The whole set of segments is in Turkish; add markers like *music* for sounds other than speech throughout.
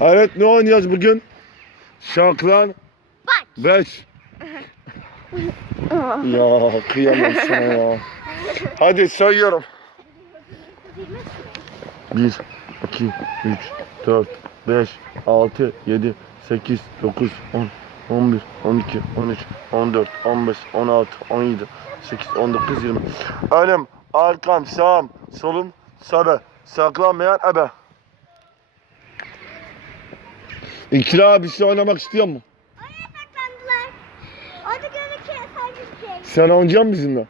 Evet ne oynuyoruz bugün? Şaklan Bak. 5. ya kıyamam sana ya. Hadi sayıyorum. 1, 2, 3, 4, 5, 6, 7, 8, 9, 10, 11, 12, 13, 14, 15, 16, 17, 18, 19, 20. Önüm, arkam, sağım, solum, sarı. Saklanmayan ebe. İkra şey oynamak istiyor mu? Oraya saklandılar. Orada sadece bir şey. Sen oynayacak mısın bizimle?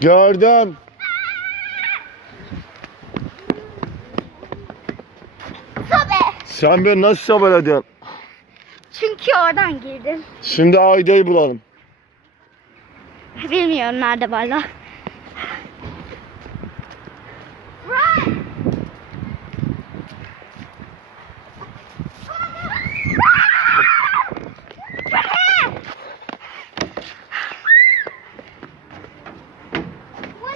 Gördüm. Sobe. Sen beni nasıl sabırladın? Çünkü oradan girdim. Şimdi Ayde'yi bulalım. Bilmiyorum nerede valla. Sabırıyorum. Are you stupid? İş taç. Tamam bu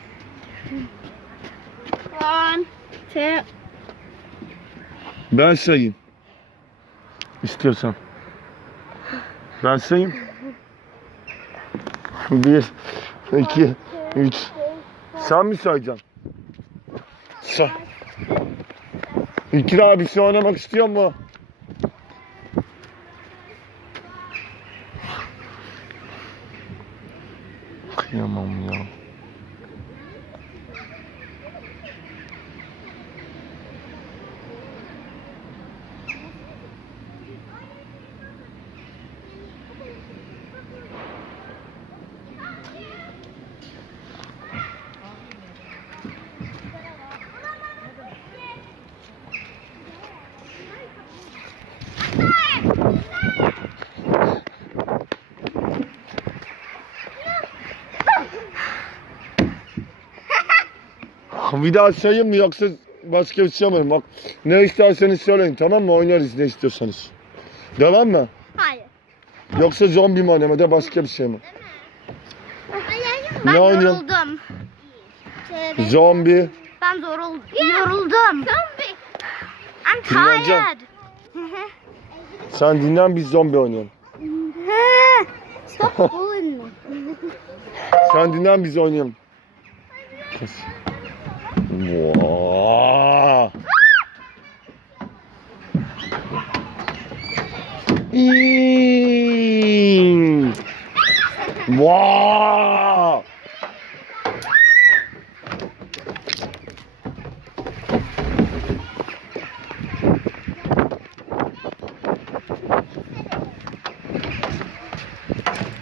One, two. Ben sayayım. İstiyorsan. Ben sayayım. Bir, iki, üç. Sen mi sayacaksın? Say. İkra abi şey oynamak istiyor mu? Kıyamam ya. Bir daha sayayım mı yoksa başka bir şey yaparım. Bak ne isterseniz söyleyin tamam mı? Oynarız ne istiyorsanız. Devam mı? Hayır. Yoksa zombi mi oynamada başka bir şey mi? Ben Ne oynuyorsun? yoruldum. Zombi. Ben zoruldum. Yoruldum. Zombie. I'm Dinleneceğim. tired. *laughs* Sen dinlen biz zombi oynayalım. *laughs* Stop *laughs* bullying me. Sen dinlen biz oynayalım. Kes. Vaa. İyi. Vaa.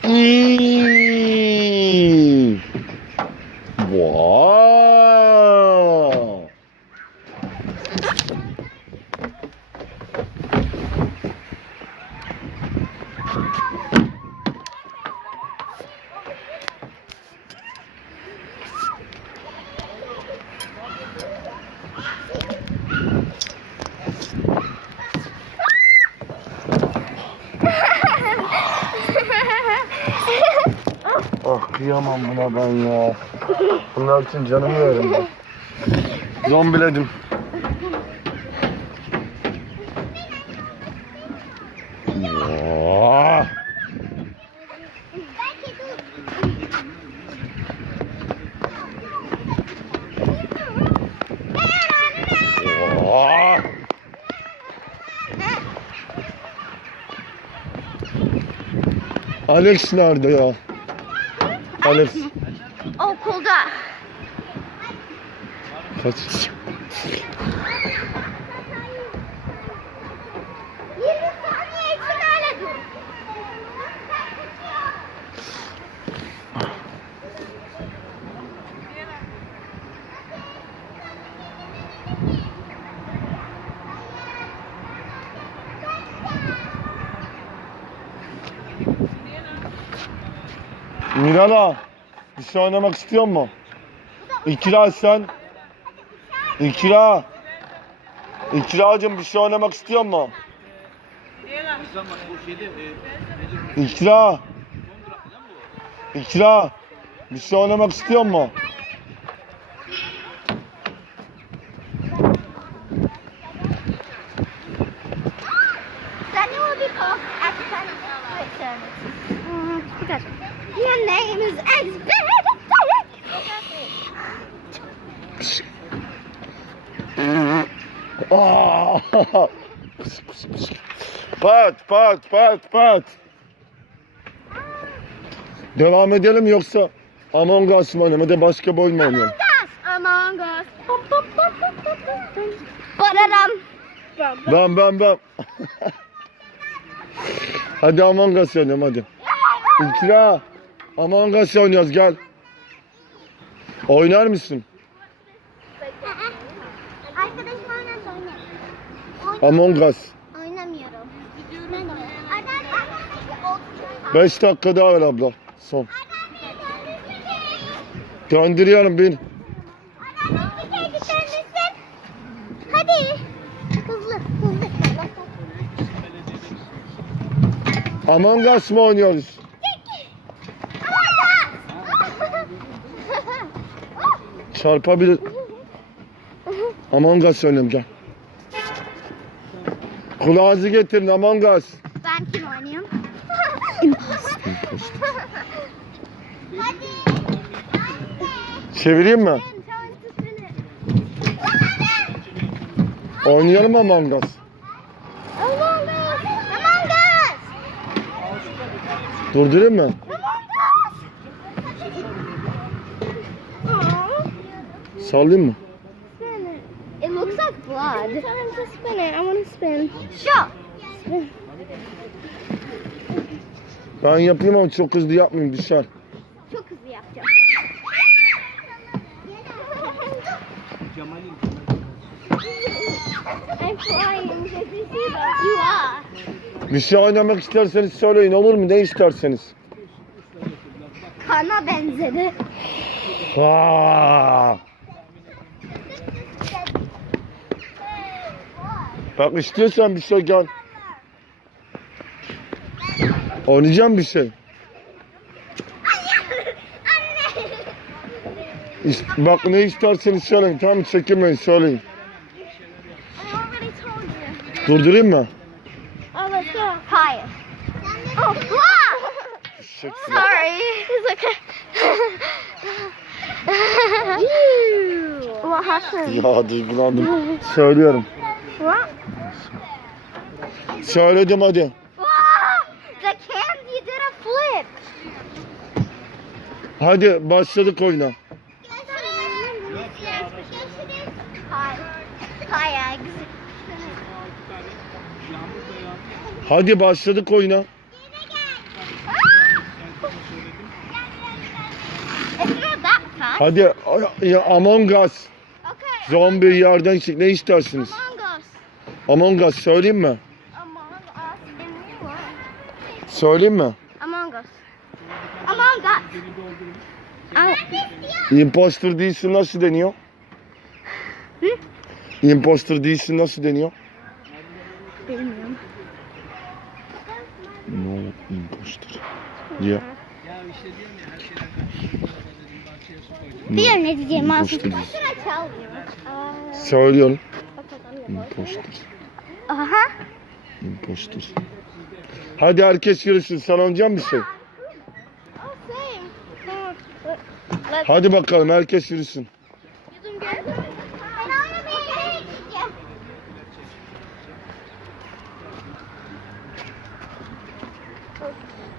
İyi. Wow. Kıyamam buna ben ya. Bunlar için canımı veririm ben. Zombiledim. Alex nerede ya? Alex Okulda. kaç? Mirala bir şey oynamak istiyor mu? İkra sen. İkra. İkracığım bir şey oynamak istiyor mu? İkra. İkra. Bir şey oynamak istiyor mu? Your name is. Aa! pat pat pat pat. Devam edelim yoksa Among Us mı oynayalım? Hadi başka bir oyun mu oynayalım? Among Us. Bum. Ben ben ben. *laughs* hadi Among Us oynayalım hadi. İkra. Among Us oynuyoruz gel. Oynar mısın? Arkadaşım oynarsa oynarım. Among Us. Oynamıyorum. Ben oynarım. Arkadaşlar. 5 dakika daha ver abla. Son. Gönderiyorum bin. Hadi. Hızlı, hızlı. Among Us mı oynuyoruz? Çarpabilir. Among Us oynayalım gel. Kulağınızı getirin Us. Ben kim oynuyorum? Hadi. Çevireyim mi? Oynayalım Among Us. Among Us. Among Us. Durdurayım mı? Among Us. Sallayayım mı? It looks like blood. I'm to spin it. I want to spin. Sure. Spin. Ben yapayım ama çok hızlı yapmayayım düşer. Çok hızlı yapacağım. I'm flying. Did you see that? You are. Bir şey oynamak isterseniz söyleyin olur mu? Ne isterseniz. Kana benzedi. Aa! Bak istiyorsan bir şey gel. Oynayacağım bir şey. Bak ne isterseniz söyleyin. Tamam çekinmeyin söyleyin. Durdurayım mı? Oh, let's go. Higher. Oh, wow. Sorry. It's okay. what happened? Ya duygulandım. Söylüyorum. Söyledim hadi. The candy did a flip. Hadi başladık oyuna. Hadi başladık oyuna. Hadi ya, Among Us. Okay. Zombi yerden çık. Ne istersiniz? Among Us. Söyleyeyim mi? Among Us. life. Söyleyeyim mi? Among Us. Among Us. Am- Imposter değilsin nasıl deniyor? Hı? Imposter değilsin nasıl deniyor? Bilmiyorum. No imposter. Ya. Biliyorum ne diyeceğimi Imposter aslında. Söylüyorum. Imposter. Aha. Imposter. Hadi herkes yürüsün. Sen oynayacak. Let's Hadi bakalım herkes yürüsün.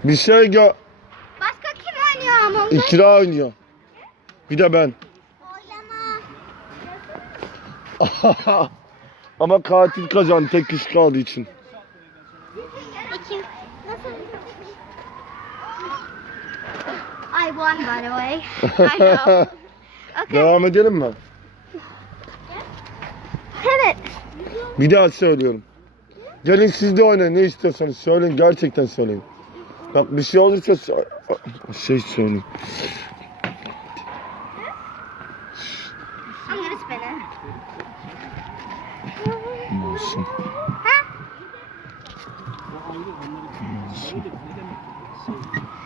Bir şey gö... Başka kim oynuyor Us? İkra oynuyor. Bir de ben. Oylama. *laughs* Ama katil kazandı tek kişi kaldığı için. I won by the way. I know. Okay. Devam edelim mi? Evet. Bir daha söylüyorum. Gelin siz de oynayın ne istiyorsanız söyleyin gerçekten söyleyin. Bak bir şey olursa şey söyleyeyim. I'm gonna spin it. Olsun. Ha?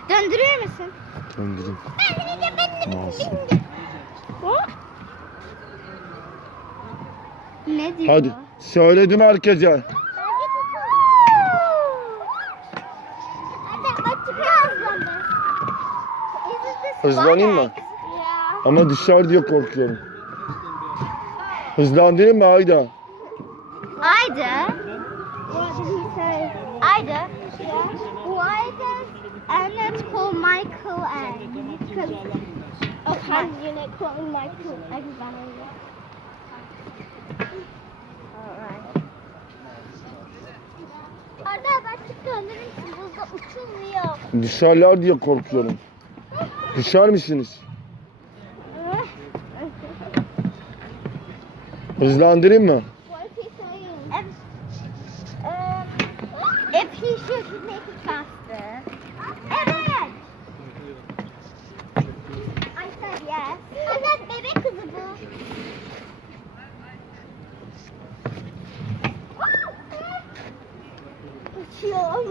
Döndürür müsün? Döndüreyim. Ben de ben de Olsun. Ne diyor? Hadi. Söyledim herkese. Hızlanayım mı? Ama dışarı diye korkuyorum. Hızlandırayım mı Ayda? Ayda. What did he say? Ayda. Yeah. Why does Annette call Michael Anne? Because okay. unit calling Michael everybody. Alright. Arda ben çıkıyorum. Buzda uçulmuyor. Dışarılar diye korkuyorum. Düşer misiniz? *laughs* Hızlandırayım mı? What is he saying? If, um, if he should make it faster. Evet. I said yes. Evet bebek kızı bu. Uçuyor.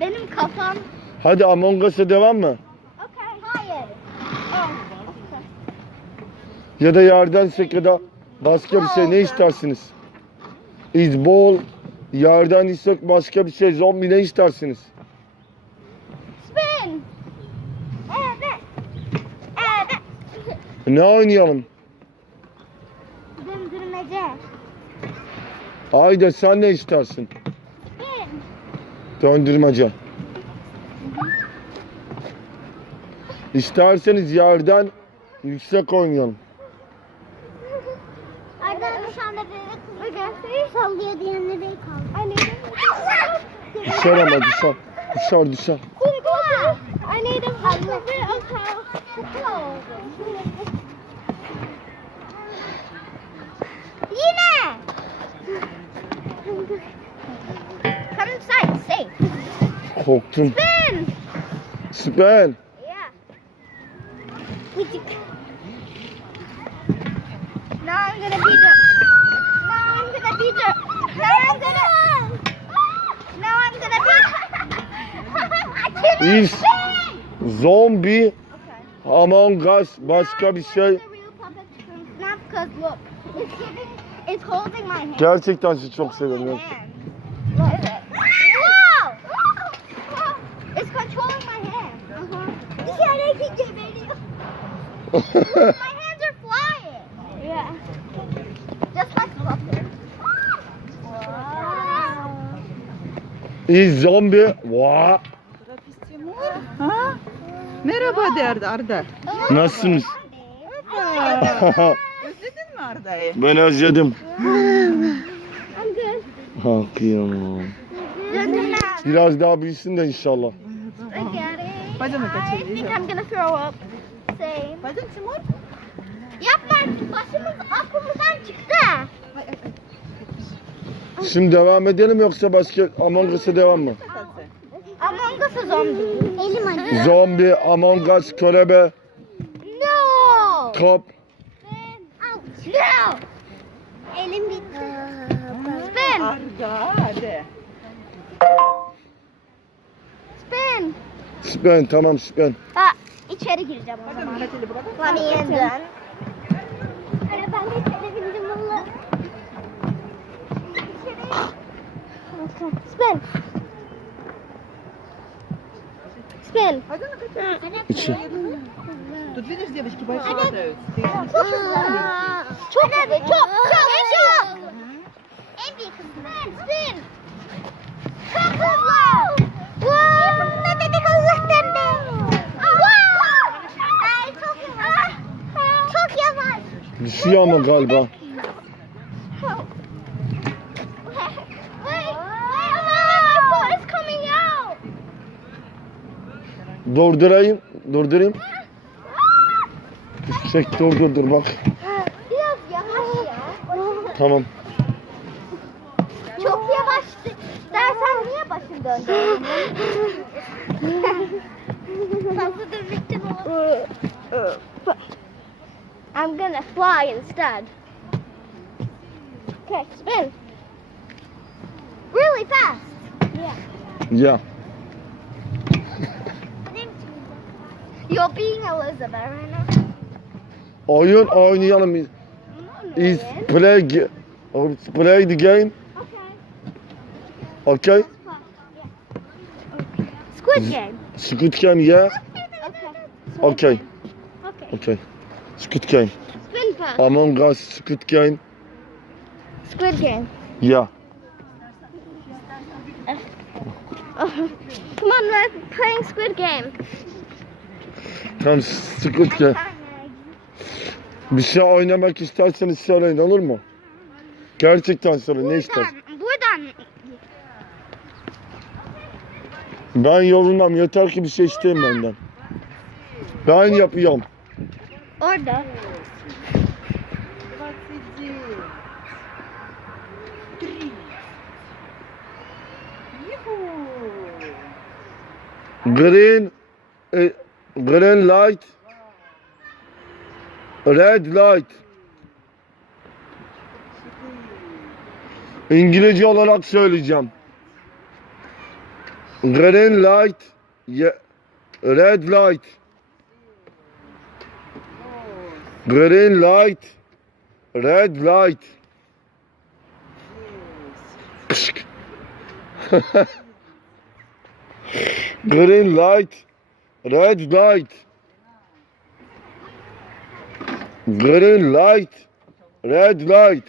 Benim kafam. Hadi Among Us'a devam mı? Okay. Hayır. Ya da yerden ya da başka bir şey ne istersiniz? İzbol, yerden istek başka bir şey, zombi ne istersiniz? Spin. Evet. Evet. Ne oynayalım? Döndürmece. Ayda sen ne istersin? Spin. Döndürmece. İsterseniz yerden yüksek oynayalım. Arda şu anda bebek kızı sallıyor diyenleri kaldı. Anne. Düşer ama düşer. Düşer düşer. Yine. Come inside, safe. Korktum. Spin. Süper. Yeah. Now I'm gonna be the. Now I'm gonna be the. Now I'm gonna. Now I'm gonna be. I can't İz. spin. Zombi, Okay. Among Us, başka bir şey. Gerçekten sizi çok seviyorum. Look. Wow! It's controlling my hand. Uh-huh. Yeah, I can get video. My hands are flying. Yeah. Just like puppet. Wow. İz zombi. Vaa. Ha? Merhaba derdi Arda. Nasılsınız? *laughs* Özledin mi Arda'yı? ben özledim. Ha kıyamam. Döndürme. Biraz daha büyüsün de inşallah. Spaghetti. I think. I'm gonna throw up. Same. Bacım Timur. Yapma artık başımız aklımızdan çıktı. Şimdi devam edelim yoksa başka Among Us'a devam mı? Among Us'a zombi. Elim acıyor. Zombi, Among Us, körebe, No. top. No. Elim bitti. Spin. Arda hadi. Spin. Süper tamam süper. Ha, içeri gireceğim o Bacım zaman. Metin'i bırakın. Mami yeniden. Hani ben de içeri gireceğim valla. Okay. Spin. Spin. Bacım kaçır. İçi. Тут видишь, девочки большие падают. Ты Çok hızlı. Çok hızlı. Çok çok çok. En büyük hızlı. Spin. Spin. Çok hızlı. Düşüyor ama galiba. Wait, wait, my foot is coming out. Durdurayım. Durdurayım. Çek dur dur dur bak. Biraz yavaş ya. Tamam. Çok yavaş dersen niye başın döndü? *laughs* Fazla dönmekten I'm gonna fly instead. Okay, spin. Really fast. Yeah. Ya. *laughs* You're being Elizabeth right now. Oyun oynayalım. Is Is play ge- play the game. Okay. Okay? Squid mm-hmm. Game. Squid game yeah. *laughs* Okay. Okay. Okay. Okay. Squid game. Fast. Among Us Squid game. Squid Game. Yeah. *laughs* Come on, we're playing Squid Game. Tamam Squid game. Bir şey oynamak isterseniz söyleyin olur mu? Gerçekten söyleyin ne? Buradan, buradan. Ben yorulmam yeter ki bir şey isteyin benden. Ben yapıyorum. Orada. Green e, green light red light İngilizce olarak söyleyeceğim. Green light red light *laughs* green light. Red light. Green light, red light. Green light, red light.